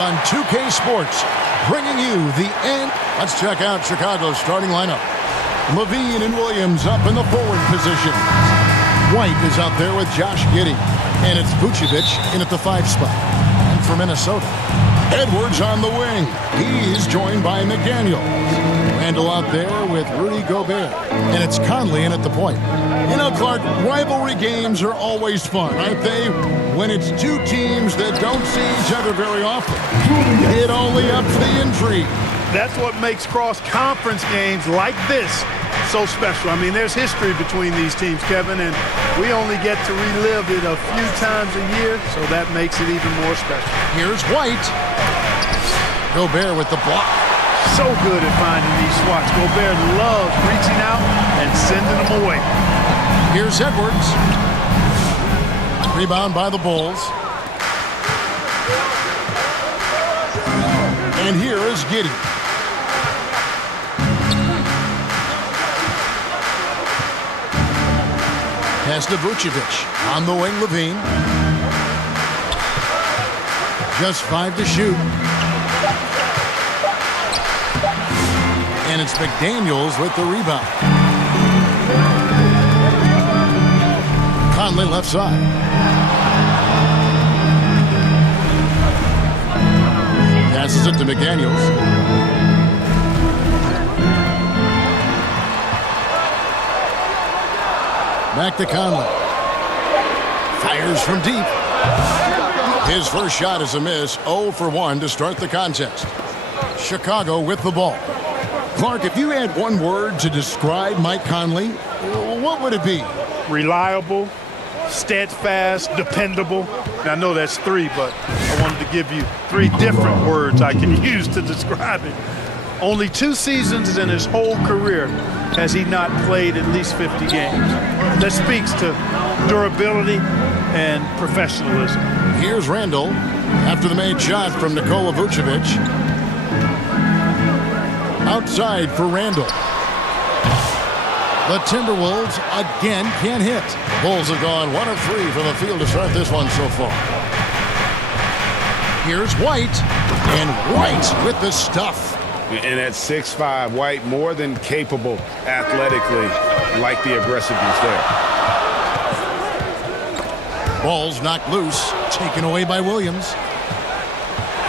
On 2K Sports, bringing you the end. Let's check out Chicago's starting lineup. Levine and Williams up in the forward position. White is out there with Josh Giddey. And it's Vucevic in at the 5 spot. And for Minnesota, Edwards on the wing. He's joined by McDaniels. Randall out there with Rudy Gobert. And it's Conley in at the point. You know, Clark, rivalry games are always fun, aren't they? When it's two teams that don't see each other very often. It only ups the intrigue. That's what makes cross-conference games like this so special. I mean, there's history between these teams, Kevin, and we only get to relive it a few times a year, so that makes it even more special. Here's White. Gobert with the block. So good at finding these spots. Gobert loves reaching out and sending them away. Here's Edwards. Rebound by the Bulls. And here is Giddey. Pass to Vucevic. On the wing, Levine. Just 5 to shoot. And it's McDaniels with the rebound. Conley left side. Passes it to McDaniels. Back to Conley. Fires from deep. His first shot is a miss. 0 for 1 to start the contest. Chicago with the ball. Clark, if you had one word to describe Mike Conley, what would it be? Reliable, steadfast, dependable. And I know that's 3, but I wanted to give you 3 different words I can use to describe it. Only 2 seasons in his whole career has he not played at least 50 games. That speaks to durability and professionalism. Here's Randall after the made shot from Nikola Vucevic. Outside for Randall. The Timberwolves again can't hit. Bulls have gone 1 of 3 from the field to start this one so far. Here's White, and White with the stuff. And at 6'5", White more than capable athletically, like the aggressiveness there. Ball's knocked loose, taken away by Williams.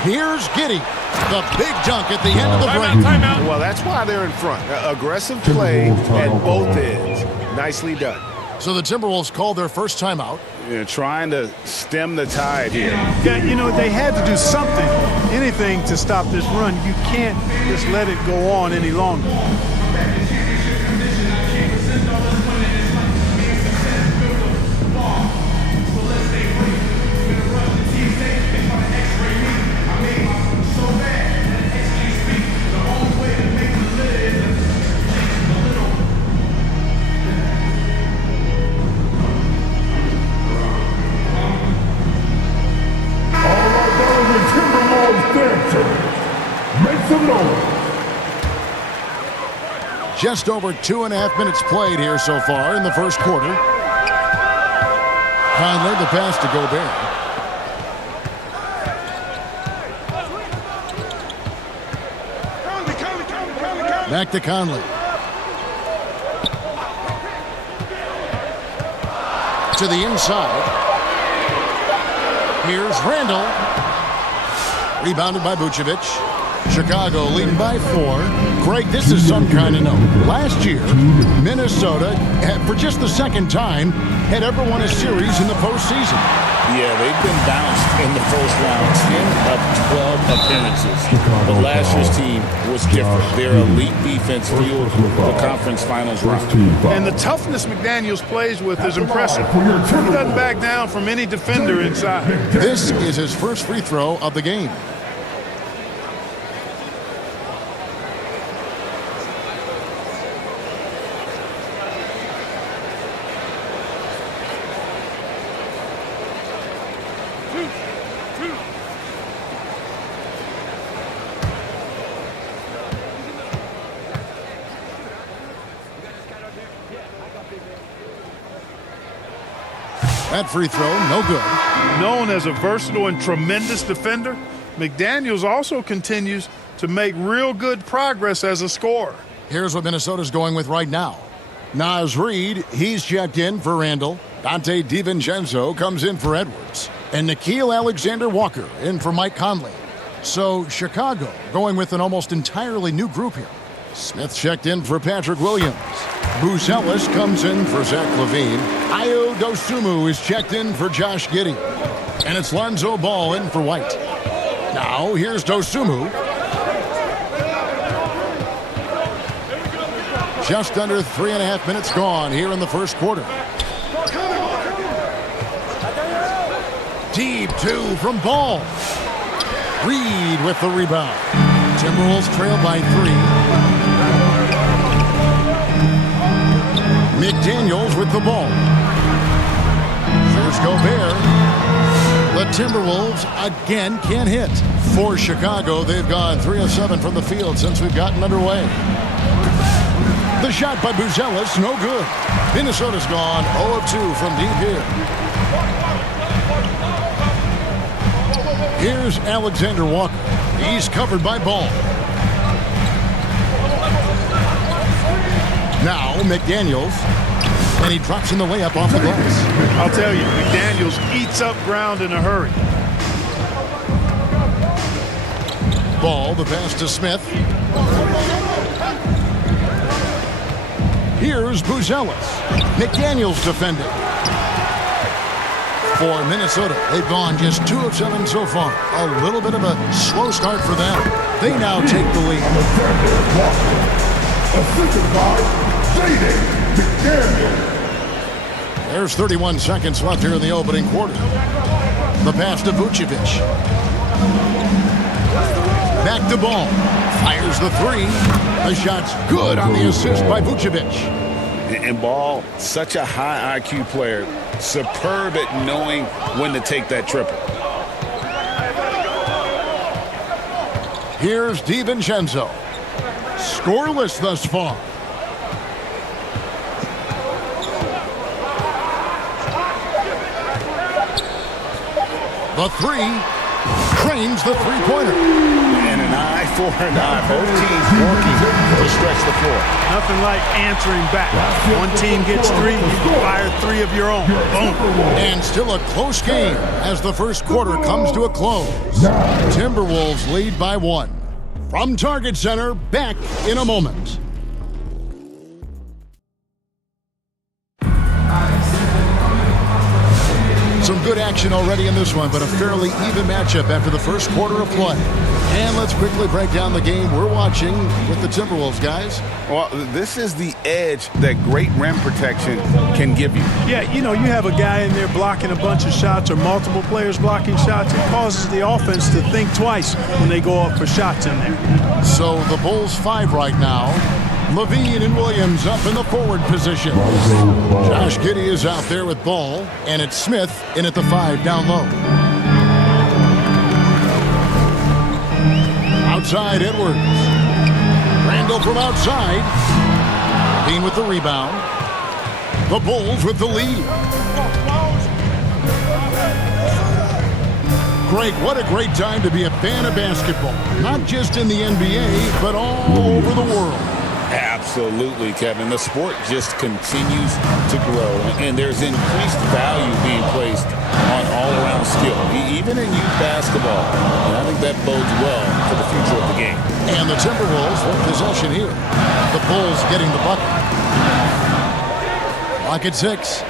Here's Giddey. The big dunk at the end of the break. Timeout. Well, that's why they're in front. Aggressive play at both ends. Nicely done. So the Timberwolves called their first timeout. Trying to stem the tide here. Yeah, you know, they had to do something, anything to stop this run. You can't just let it go on any longer. Just over 2.5 minutes played here so far in the first quarter. Conley the pass to Gobert. Back to Conley. To the inside. Here's Randall. Rebounded by Vucevic. Chicago leading by 4. Greg, this is some kind of note. Last year, Minnesota, for just the second time, had ever won a series in the postseason. Yeah, they've been bounced in the first round, 10 of 12 appearances. But last year's team was different. Their elite defense fueled the conference finals run. And the toughness McDaniels plays with is impressive. He doesn't back down from any defender inside. This is his first free throw of the game. That free throw, no good. Known as a versatile and tremendous defender, McDaniels also continues to make real good progress as a scorer. Here's what Minnesota's going with right now. Naz Reid, he's checked in for Randall. Dante DiVincenzo comes in for Edwards. And Nikhil Alexander-Walker in for Mike Conley. So Chicago going with an almost entirely new group here. Smith checked in for Patrick Williams. Bruce Ellis comes in for Zach LaVine. Ayo Dosunmu is checked in for Josh Giddey. And it's Lonzo Ball in for White. Now here's Dosunmu. Just under 3.5 minutes gone here in the first quarter. Deep two from Ball. Reed with the rebound. Timberwolves trail by 3. McDaniels with the ball. Here's Gobert. The Timberwolves again can't hit. For Chicago, they've gone 3 of 7 from the field since we've gotten underway. The shot by Buzelis, no good. Minnesota's gone 0 of 2 from deep here. Here's Alexander Walker. He's covered by Ball. Now McDaniels, and he drops in the layup off the glass. I'll tell you, McDaniels eats up ground in a hurry. Ball, the pass to Smith. Here's Buzelis. McDaniels defending. For Minnesota, they've gone just 2 of 7 so far. A little bit of a slow start for them. They now take the lead. There's 31 seconds left here in the opening quarter. The pass to Vucevic. Back to Ball. Fires the 3. The shot's good on the assist by Vucevic. And Ball, such a high IQ player. Superb at knowing when to take that triple. Here's DiVincenzo. Scoreless thus far. The 3. Cranes the three-pointer. And an eye for an eye. Both teams working to stretch the floor. Nothing like answering back. One team gets 3, you fire 3 of your own. Boom. And still a close game as the first quarter comes to a close. Timberwolves lead by 1. From Target Center, back in a moment. Some good action already in this one, but a fairly even matchup after the first quarter of play. And let's quickly break down the game we're watching with the Timberwolves, guys. Well, this is the edge that great rim protection can give you. Yeah, you know, you have a guy in there blocking a bunch of shots or multiple players blocking shots. It causes the offense to think twice when they go up for shots in there. So the Bulls 5 right now. LaVine and Williams up in the forward position. Josh Giddey is out there with Ball, and it's Smith in at the 5 down low. Outside Edwards. Randall from outside. Dean with the rebound. The Bulls with the lead. Greg, what a great time to be a fan of basketball. Not just in the NBA, but all over the world. Absolutely, Kevin. The sport just continues to grow, and there's increased value being placed on all-around skill, even in youth basketball. And I think that bodes well for the future of the game. And the Timberwolves with possession here. The Bulls getting the bucket. Clock at 6.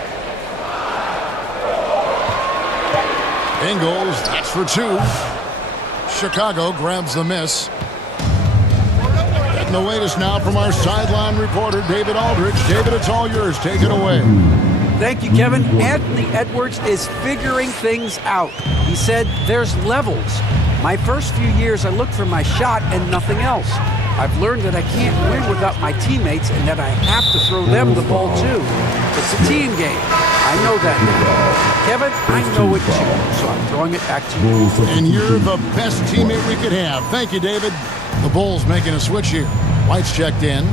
Ingles, that's for 2. Chicago grabs the miss. Getting the latest now from our sideline reporter, David Aldridge. David, it's all yours. Take it away. Thank you, Kevin. Anthony Edwards is figuring things out. He said there's levels. My first few years, I looked for my shot and nothing else. I've learned that I can't win without my teammates and that I have to throw them the ball too. It's a team game. I know that now. Kevin, I know it too, so I'm throwing it back to you. And you're the best teammate we could have. Thank you, David. The Bulls making a switch here. White's checked in.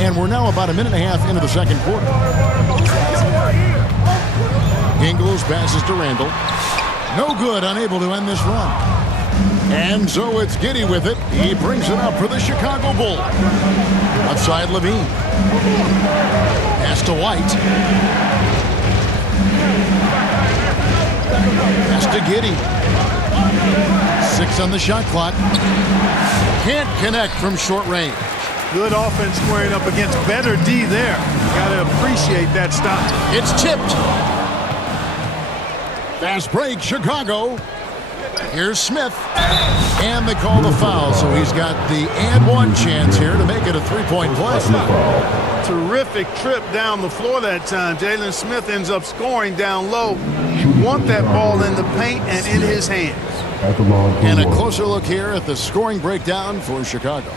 And we're now about a minute and a half into the second quarter. Ingles passes to Randall. No good, unable to end this run. And so it's Giddey with it. He brings it up for the Chicago Bulls. Outside Levine. Pass to White. Pass to Giddey. 6 on the shot clock. Can't connect from short range. Good offense squaring up against better D there. Got to appreciate that stop. It's tipped. Fast break, Chicago. Here's Smith. And they call the foul, so he's got the and one chance here to make it a three-point play. Terrific trip down the floor that time. Jalen Smith ends up scoring down low. You want that ball in the paint and in his hands. And a closer look here at the scoring breakdown for Chicago.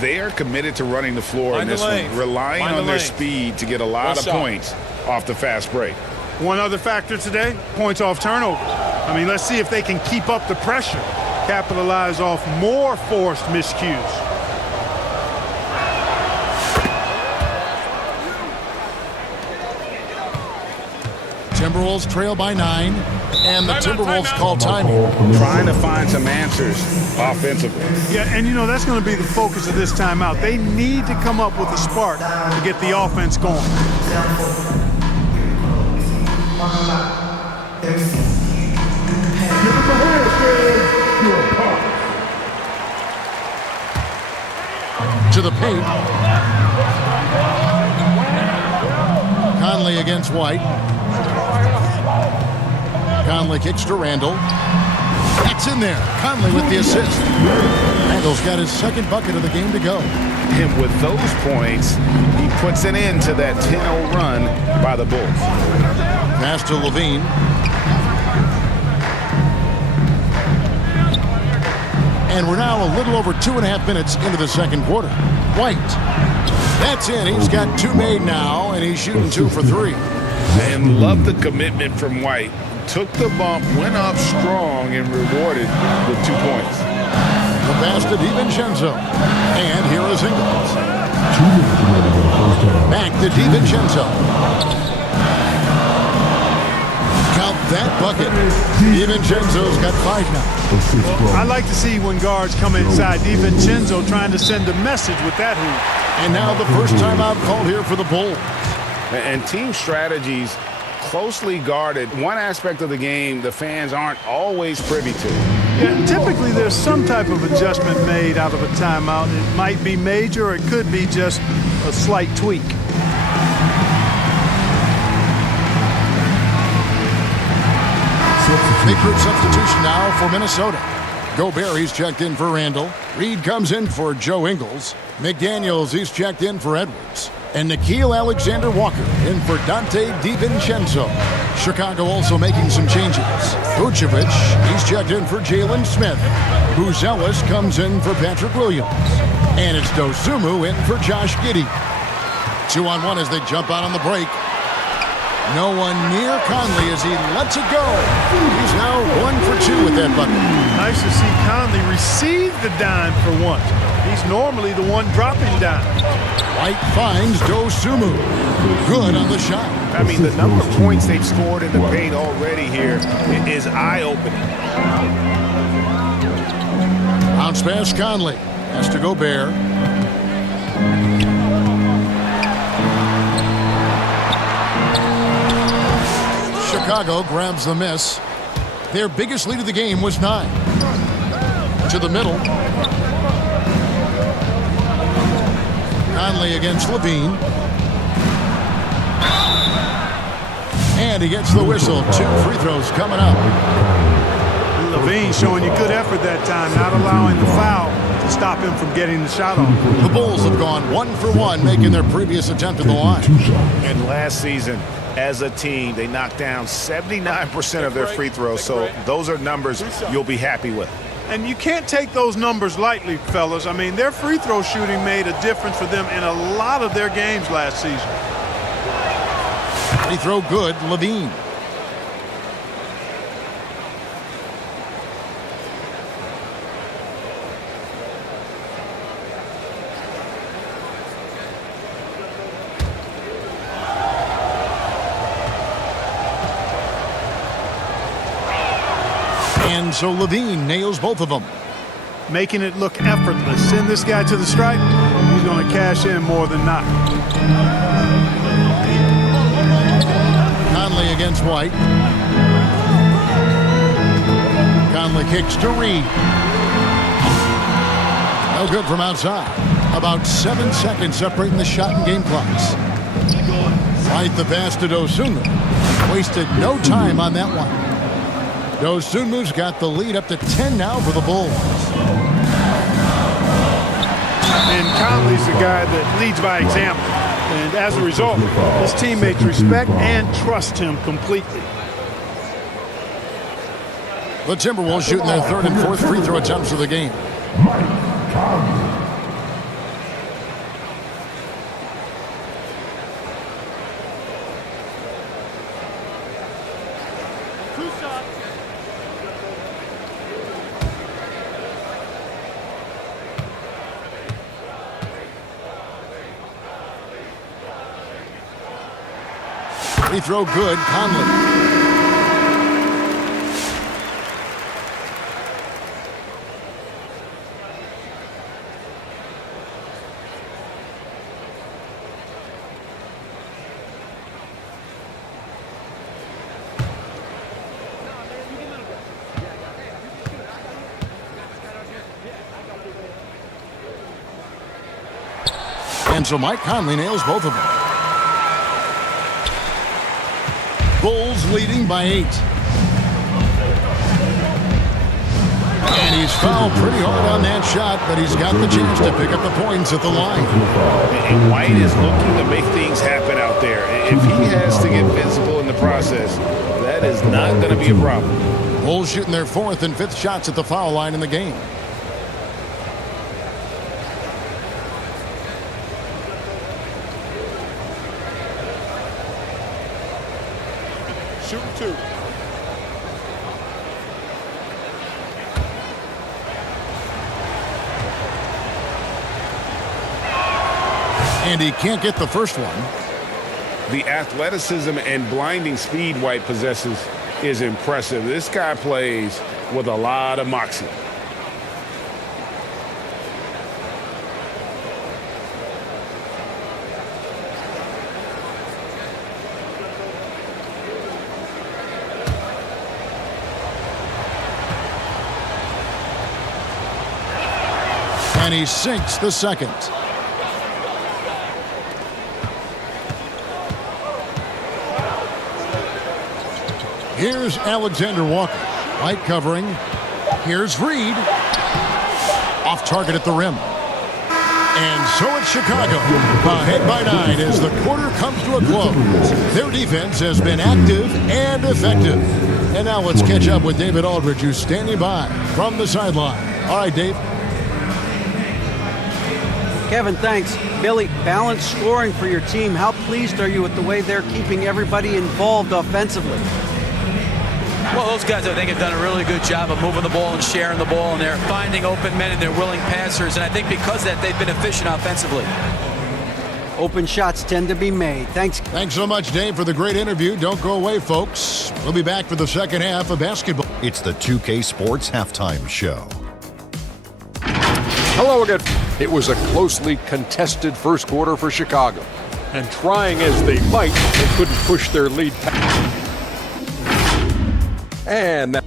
They are committed to running the floor in this one, relying on their speed to get a lot of points off the fast break. One other factor today, points off turnover. I mean, let's see if they can keep up the pressure, capitalize off more forced miscues. Timberwolves trail by 9, and the Timberwolves call time here. Trying to find some answers offensively. Yeah, and you know, that's going to be the focus of this timeout. They need to come up with a spark to get the offense going. To the paint. Conley against White. Conley kicks to Randall. That's in there. Conley with the assist. Randall's got his second bucket of the game to go. And with those points, he puts an end to that 10-0 run by the Bulls. Pass to Levine. And we're now a little over 2.5 minutes into the second quarter. White. That's in. He's got 2 made now, and he's shooting 2 for 3. And love the commitment from White. Took the bump, went up strong, and rewarded with 2 points. The pass to DiVincenzo. And here is Ingles. Back to DiVincenzo. Count that bucket. DiVincenzo's got 5 now. Well, I like to see when guards come inside. DiVincenzo trying to send a message with that hoop. And now the first timeout called here for the Bulls. And team strategies closely guarded. One aspect of the game the fans aren't always privy to. Yeah, typically there's some type of adjustment made out of a timeout. It might be major or it could be just a slight tweak. Big group substitution now for Minnesota. Gobert, he's checked in for Randall. Reed comes in for Joe Ingles. McDaniels, he's checked in for Edwards. And Nickeil Alexander-Walker in for Dante DiVincenzo. Chicago also making some changes. Vucevic, he's checked in for Jalen Smith. Buzelis comes in for Patrick Williams. And it's Dosunmu in for Josh Giddey. 2-on-1 as they jump out on the break. No one near Conley as he lets it go. He's now 1 for 2 with that bucket. Nice to see Conley receive the dime for once. He's normally the one dropping dimes. White finds Dosunmu. Good on the shot. I mean, the number of points they've scored in the paint already here is eye-opening. Bounce pass Conley. Has to Gobert. Chicago grabs the miss. Their biggest lead of the game was 9. To the middle. Conley against Levine. And he gets the whistle. 2 free throws coming up. Levine showing you good effort that time, not allowing the foul to stop him from getting the shot off. The Bulls have gone 1 for 1, making their previous attempt at the line. And last season, as a team, they knocked down 79% of their free throws, so those are numbers you'll be happy with. And you can't take those numbers lightly, fellas. I mean, their free throw shooting made a difference for them in a lot of their games last season. Free throw good, Levine. And so Levine nails both of them. Making it look effortless. Send this guy to the stripe, he's going to cash in more than not. Conley against White. Conley kicks to Reed. No good from outside. About 7 seconds separating the shot and game clocks. White the pass to Dosunmu. Wasted no time on that one. Dosunmu's got the lead up to 10 now for the Bulls. And Conley's the guy that leads by example. And as a result, his teammates respect and trust him completely. The Timberwolves shooting their third and fourth free throw attempts of the game. Free throw good, Conley. And so Mike Conley nails both of them. Bulls leading by 8. And he's fouled pretty hard on that shot, but he's got the chance to pick up the points at the line. And White is looking to make things happen out there. If he has to get physical in the process, that is not going to be a problem. Bulls shooting their fourth and fifth shots at the foul line in the game. Shooting 2. And he can't get the first one. The athleticism and blinding speed White possesses is impressive. This guy plays with a lot of moxie. And he sinks the second. Here's Alexander Walker. White covering. Here's Reed. Off target at the rim. And so it's Chicago. Ahead by 9 as the quarter comes to a close. Their defense has been active and effective. And now let's catch up with David Aldridge, who's standing by from the sideline. All right, Dave. Kevin, thanks. Billy, balanced scoring for your team. How pleased are you with the way they're keeping everybody involved offensively? Well, those guys, I think, have done a really good job of moving the ball and sharing the ball, and they're finding open men and they're willing passers, and I think because of that, they've been efficient offensively. Open shots tend to be made. Thanks. Thanks so much, Dave, for the great interview. Don't go away, folks. We'll be back for the second half of basketball. It's the 2K Sports Halftime Show. Hello again. It was a closely contested first quarter for Chicago. And trying as they might, they couldn't push their lead past. And that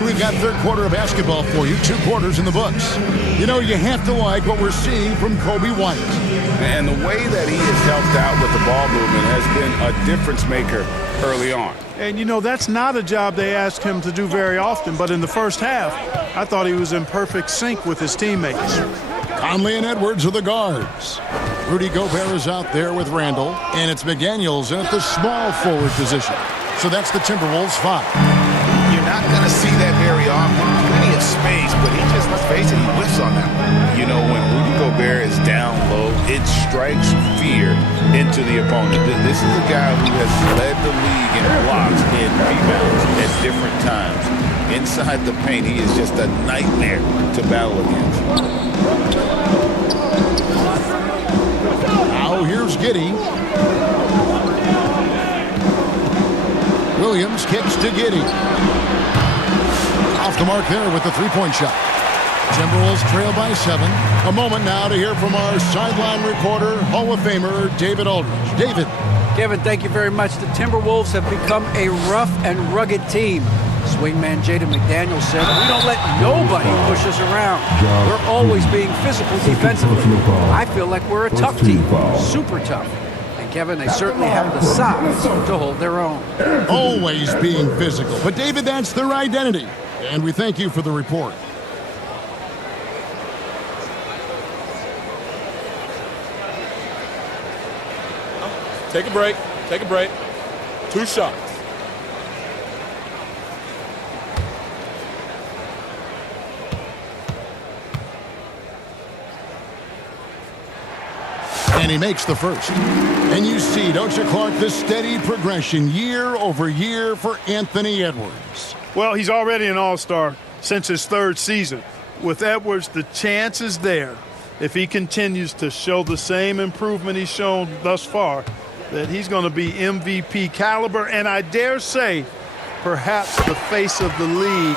And we've got third quarter of basketball for you. 2 quarters in the books. You know, you have to like what we're seeing from Kobe White. And the way that he has helped out with the ball movement has been a difference maker early on. And, you know, that's not a job they ask him to do very often. But in the first half, I thought he was in perfect sync with his teammates. Conley and Edwards are the guards. Rudy Gobert is out there with Randall. And it's McDaniels in at the small forward position. So that's the Timberwolves 5. You're not going to see that very often. Plenty of space, but he just, let's face it, he whiffs on that one. You know, when Rudy Gobert is down low, it strikes fear into the opponent. This is a guy who has led the league in blocks and rebounds at different times. Inside the paint, he is just a nightmare to battle against. Giddey. Williams kicks to Giddey. Off the mark there with the three-point shot. Timberwolves trail by 7. A moment now to hear from our sideline reporter, Hall of Famer David Aldridge. David. Kevin, thank you very much. The Timberwolves have become a rough and rugged team. Swingman Jaden McDaniels said, "We don't let nobody push us around. We're always being physical defensively. I feel like we're a tough team, super tough." And Kevin, they certainly have the size to hold their own. Always being physical. But David, that's their identity. And we thank you for the report. Take a break. Take a break. 2 shots. And he makes the first. And you see, don't you, Clark, the steady progression year over year for Anthony Edwards. Well, he's already an all-star since his 3rd season. With Edwards, the chance is there, if he continues to show the same improvement he's shown thus far, that he's going to be MVP caliber, and I dare say perhaps the face of the league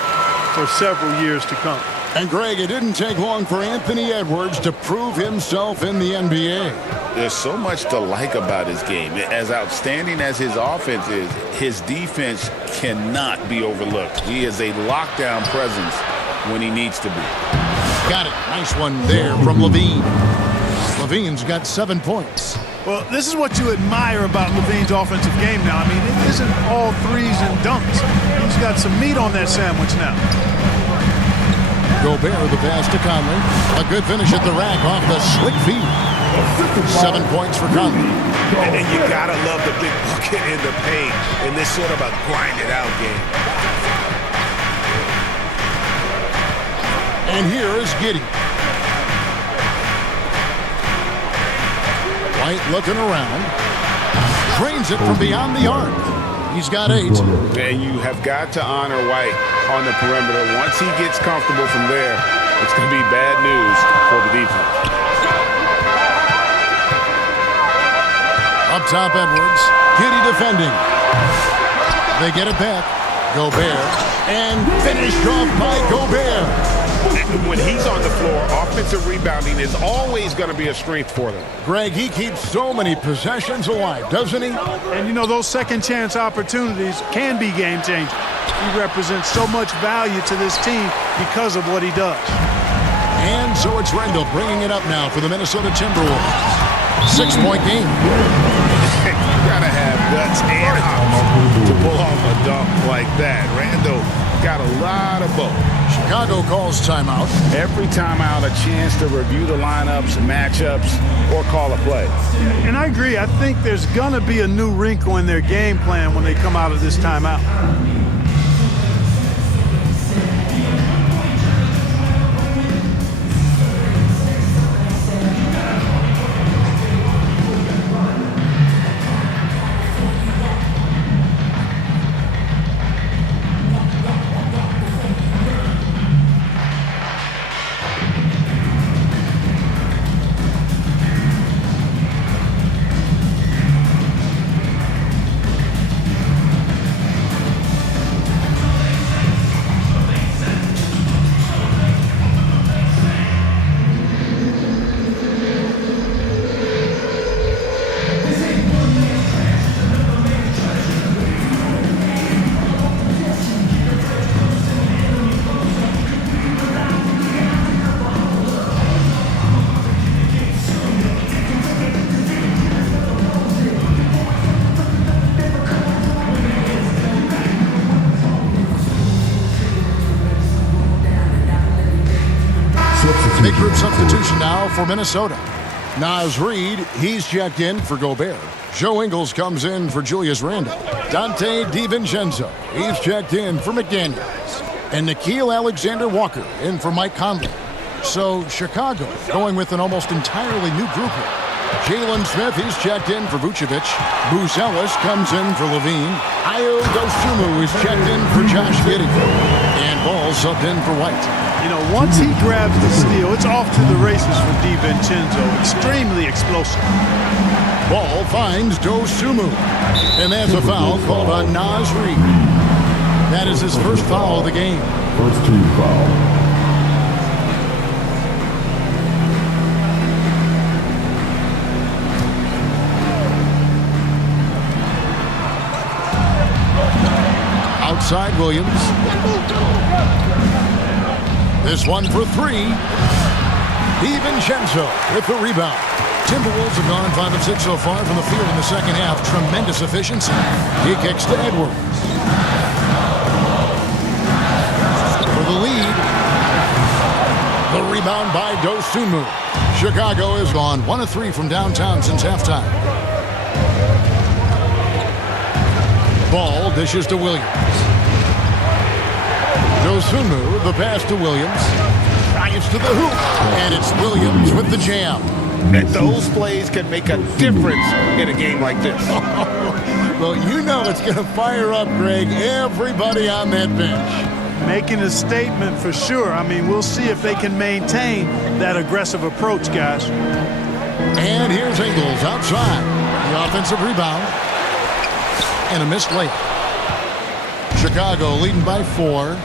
for several years to come. And Greg, it didn't take long for Anthony Edwards to prove himself in the NBA. There's so much to like about his game. As outstanding as his offense is, his defense cannot be overlooked. He is a lockdown presence when he needs to be. Got it. Nice one there from Levine. Levine's got 7 points. Well, this is what you admire about Levine's offensive game now. I mean, it isn't all threes and dunks. He's got some meat on that sandwich now. Gobert, the pass to Conley. A good finish at the rack off the slick feet. 7 points for Conley. And you gotta love the big bucket in the paint in this sort of a grind-it-out game. And here is Giddey. White looking around. Drains it from beyond the arc. He's got 8. And you have got to honor White on the perimeter. Once he gets comfortable from there, it's going to be bad news for the defense. Up top, Edwards. Giddey defending. They get it back. Gobert. And finished off by Gobert. When he's on the floor, offensive rebounding is always going to be a strength for them. Greg, he keeps so many possessions alive, doesn't he? And, you know, those second-chance opportunities can be game-changing. He represents so much value to this team because of what he does. And so it's Randall bringing it up now for the Minnesota Timberwolves. 6-point game. You got to have guts and hops to pull off a dunk like that. Randall got a lot of both. Chicago calls timeout. Every timeout, a chance to review the lineups, matchups, or call a play. And I agree. I think there's going to be a new wrinkle in their game plan when they come out of this timeout. Big group substitution now for Minnesota. Naz Reid, he's checked in for Gobert. Joe Ingles comes in for Julius Randle. Dante DiVincenzo, he's checked in for McDaniels. And Nickeil Alexander-Walker in for Mike Conley. So Chicago going with an almost entirely new group here. Jalen Smith, he's checked in for Vucevic. Bruce Ellis comes in for Levine. Ayo Dosunmu is checked in for Josh Giddey. And Ball subbed in for White. You know, once he grabs the steal, it's off to the races for DiVincenzo. Extremely explosive. Ball finds Dosunmu. And that's a foul called on Naz Reid. That is his first foul of the game. First team foul. Outside Williams. This one for three. DiVincenzo with the rebound. Timberwolves have gone 5 of 6 so far from the field in the second half. Tremendous efficiency. He kicks to Edwards. For the lead. The rebound by Dosunmu. Chicago has gone 1 of 3 from downtown since halftime. Ball dishes to Williams. Dosunmu, the pass to Williams. Drives to the hoop. And it's Williams with the jam. And those plays can make a difference in a game like this. Well, you know it's going to fire up, Greg, everybody on that bench. Making a statement for sure. I mean, we'll see if they can maintain that aggressive approach, guys. And here's Ingles outside. The offensive rebound. And a missed layup. Chicago leading by 4.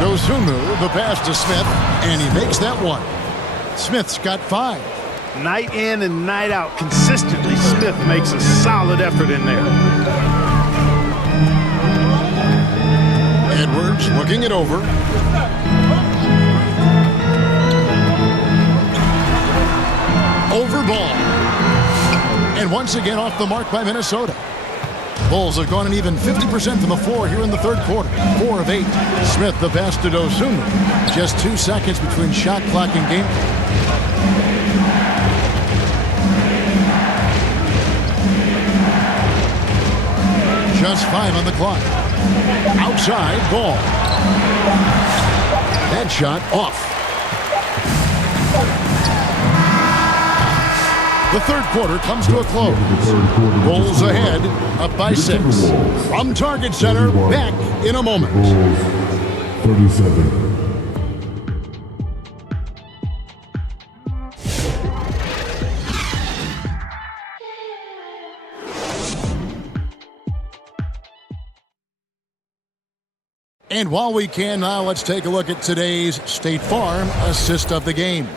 Dosunmu, the pass to Smith, and he makes that one. Smith's got 5. Night in and night out, consistently, Smith makes a solid effort in there. Edwards looking it over. Over ball. And once again off the mark by Minnesota. Bulls have gone an even 50% from the floor here in the third quarter. 4 of 8. Smith the pass to Dosunmu. Just 2 seconds between shot clock and game. Just 5 on the clock. Outside ball. That shot off. The third quarter comes to a close. Bulls ahead, up by 6. From Target Center, back in a moment. 37. And while we can now, let's take a look at today's State Farm assist of the game.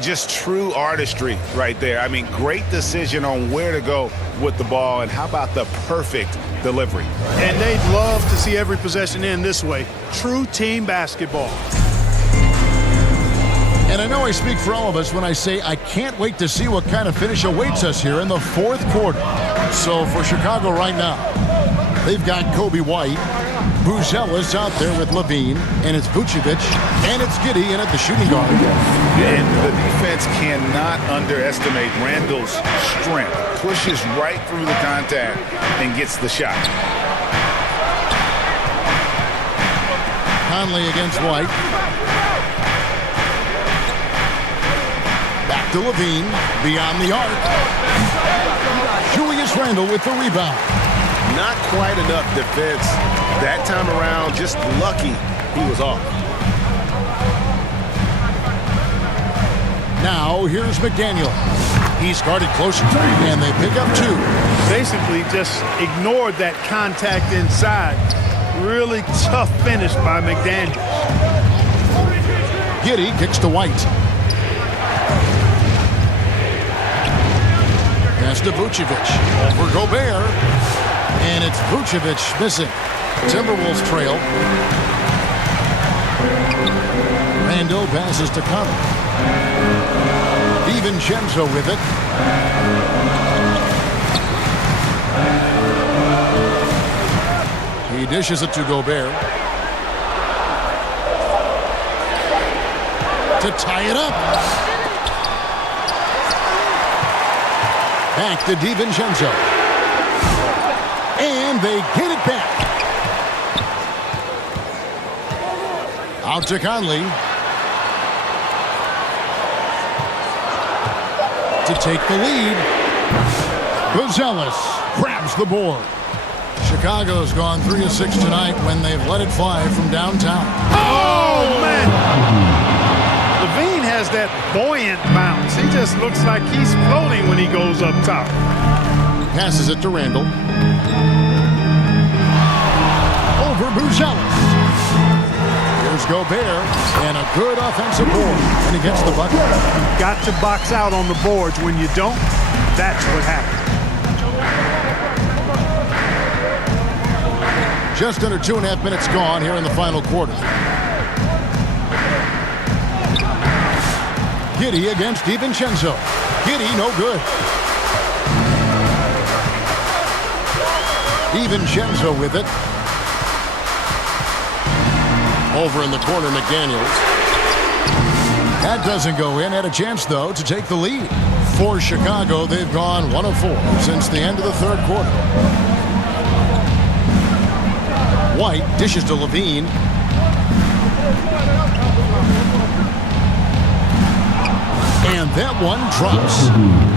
Just true artistry right there. I mean, great decision on where to go with the ball, and how about the perfect delivery. And they'd love to see every possession end this way. True team basketball. And I know I speak for all of us when I say I can't wait to see what kind of finish awaits us here in the fourth quarter. So for Chicago right now, they've got Kobe White, Buzelis out there with Levine, and it's Vucevic, and it's Giddey in at the shooting guard. And the defense cannot underestimate Randall's strength. Pushes right through the contact and gets the shot. Conley against White. Back to Levine, beyond the arc. Julius Randle with the rebound. Not quite enough defense that time around. Just lucky he was off. Now here's McDaniel. He's guarded closer, and they pick up 2. Basically just ignored that contact inside. Really tough finish by McDaniel. Giddey kicks to White. Pass to Vucevic. Over Gobert. And it's Vucevic missing. Timberwolves trail. Randall passes to Conley. DiVincenzo with it. He dishes it to Gobert. To tie it up. Back to DiVincenzo. And they get it back. Out to Conley. To take the lead. Buzelis grabs the board. Chicago's gone 3 of 6 tonight when they've let it fly from downtown. Oh, man. Levine has that buoyant bounce. He just looks like he's floating when he goes up top. Passes it to Randall. Over Buzelis. Here's Gobert, and a good offensive board, and he gets the bucket. You've got to box out on the boards. When you don't, that's what happens. Just under 2.5 minutes gone here in the final quarter. Giddey against DiVincenzo. Giddey, no good. DiVincenzo with it. Over in the corner, McDaniels. That doesn't go in. Had a chance, though, to take the lead. For Chicago, they've gone 1 of 4 since the end of the third quarter. White dishes to Levine. And that one drops.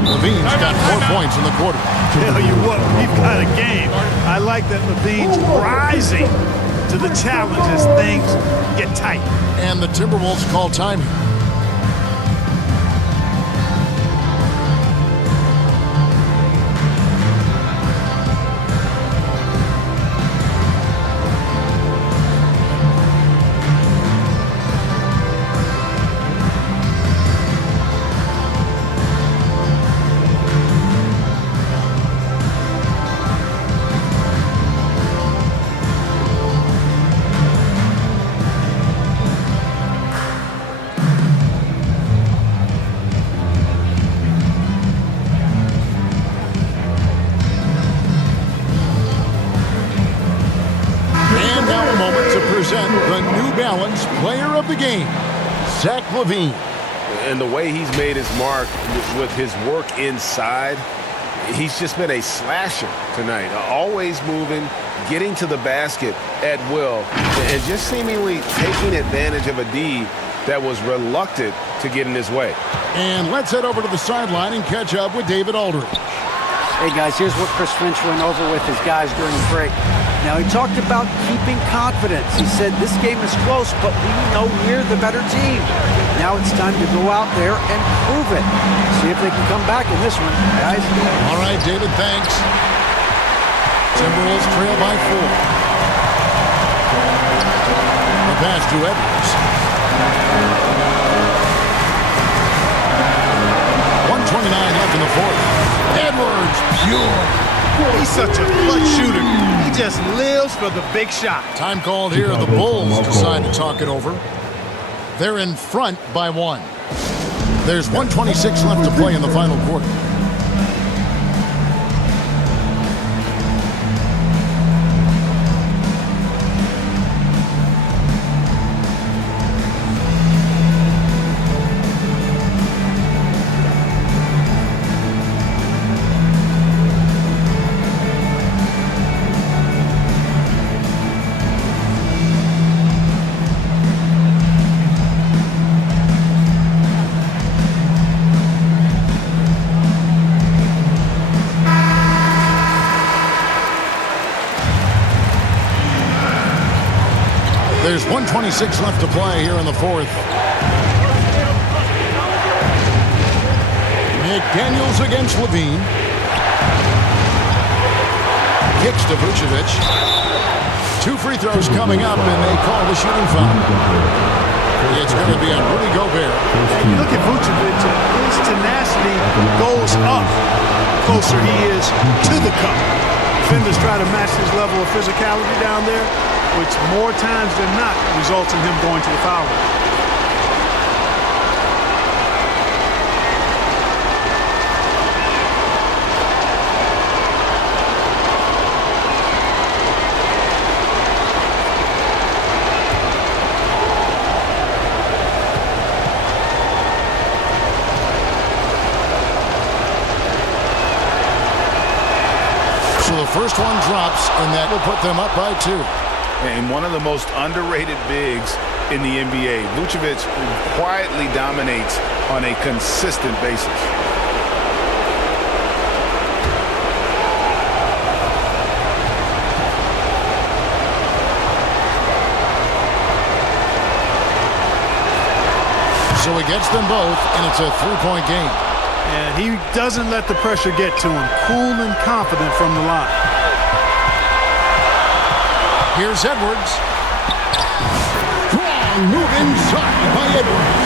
Levine's got 4 points in the quarter. Tell you what, we've got a game. I like that Levine's rising to the challenge as things get tight. And the Timberwolves call time. The New Balance player of the game, Zach LaVine. And the way he's made his mark with his work inside, he's just been a slasher tonight. Always moving, getting to the basket at will, and just seemingly taking advantage of a D that was reluctant to get in his way. And let's head over to the sideline and catch up with David Aldridge. Hey, guys, here's what Chris Finch went over with his guys during the break. Now, he talked about keeping confidence. He said this game is close, but we know we're the better team. Now it's time to go out there and prove it. See if they can come back in this one, guys. All right, David, thanks. Timberwolves trail by 4. The pass to Edwards. 1:29 left in the fourth. Edwards, pure. He's such a clutch shooter. He just lives for the big shot. Time called here. The Bulls decide to talk it over. They're in front by 1. There's 1:26 left to play in the final quarter. There's 1:26 left to play here in the fourth. McDaniels against Levine. Kicks to Vucevic. 2 free throws coming up, and they call the shooting foul. It's going to be on Rudy Gobert. And you look at Vucevic, his tenacity goes up the closer he is to the cup. Defenders try to match his level of physicality down there, which more times than not results in him going to the foul line. So the first one drops, and that will put them up by 2. And one of the most underrated bigs in the NBA. Vucevic quietly dominates on a consistent basis. So he gets them both, and it's a three-point game. And he doesn't let the pressure get to him. Cool and confident from the line. Here's Edwards. Strong move inside by Edwards.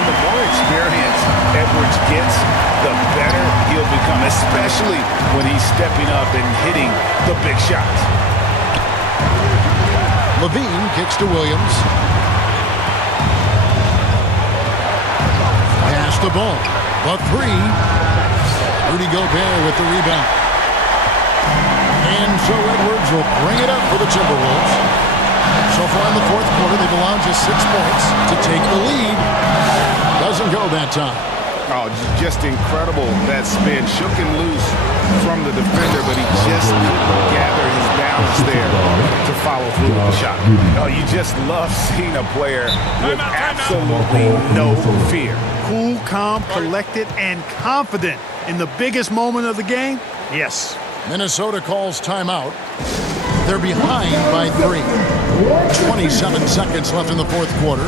And the more experience Edwards gets, the better he'll become, especially when he's stepping up and hitting the big shots. Levine kicks to Williams. Pass the ball. The three. Rudy Gobert with the rebound. And so Edwards will bring it up for the Timberwolves. So far in the fourth quarter, they've allowed just 6 points to take the lead. Doesn't go that time. Oh, just incredible. That spin shook him loose from the defender, but he just couldn't gather his balance there to follow through with the shot. Oh, you just love seeing a player with absolutely no fear. Cool, calm, collected, and confident in the biggest moment of the game. Yes. Minnesota calls timeout. They're behind by 3. 27 seconds left in the fourth quarter.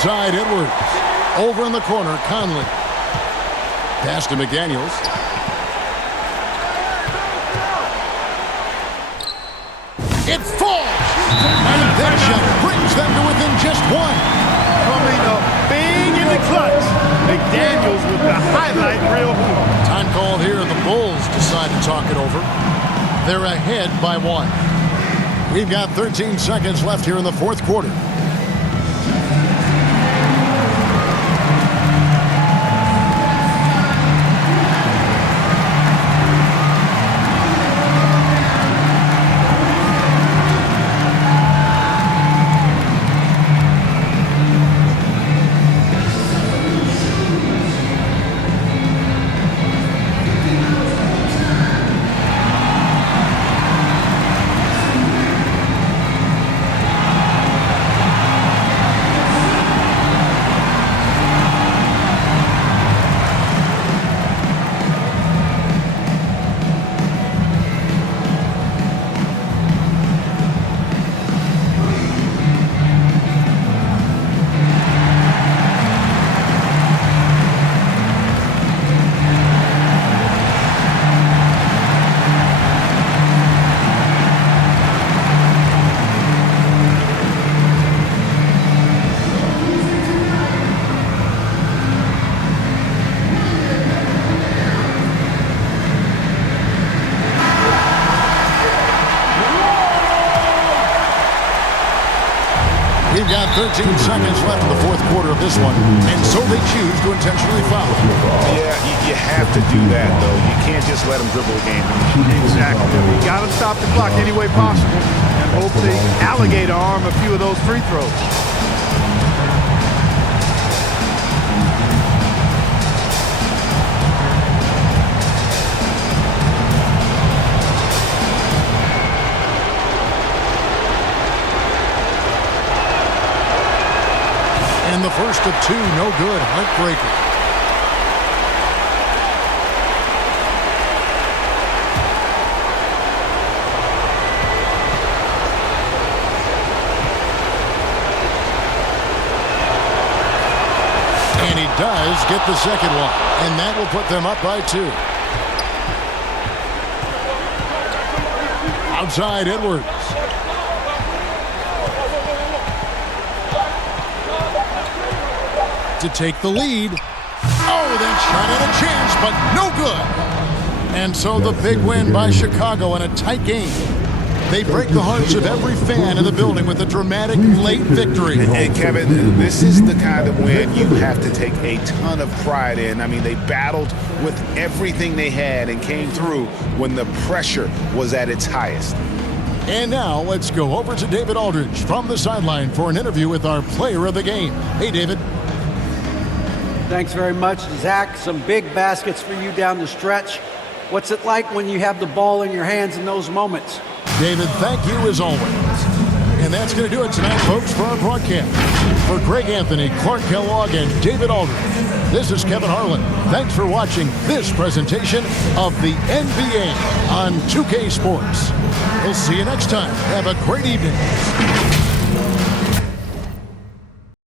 Outside Edwards. Over in the corner, Conley. Pass to McDaniels. It falls! And that shot brings them to within just 1. Coming up big in the clutch. McDaniels with the highlight reel. Time called here, and the Bulls decide to talk it over. They're ahead by 1. We've got 13 seconds left here in the fourth quarter. We've got 13 seconds left in the fourth quarter of this one, and so they choose to intentionally foul. Yeah, you have to do that, though. You can't just let them dribble a game. Exactly. You got to stop the clock any way possible and hope the alligator arm a few of those free throws. And the first of 2, no good. Heartbreaker. And he does get the second one. And that will put them up by 2. Outside Edwards. to take the lead. Oh, that shot had a chance, but no good. And so the big win by Chicago in a tight game. They break the hearts of every fan in the building with a dramatic late victory. And Kevin, this is the kind of win you have to take a ton of pride in. I mean, they battled with everything they had and came through when the pressure was at its highest. And now let's go over to David Aldridge from the sideline for an interview with our player of the game. Hey, David. Thanks very much, Zach. Some big baskets for you down the stretch. What's it like when you have the ball in your hands in those moments? David, thank you as always. And that's going to do it tonight, folks, for our broadcast. For Greg Anthony, Clark Kellogg, and David Aldridge, this is Kevin Harlan. Thanks for watching this presentation of the NBA on 2K Sports. We'll see you next time. Have a great evening.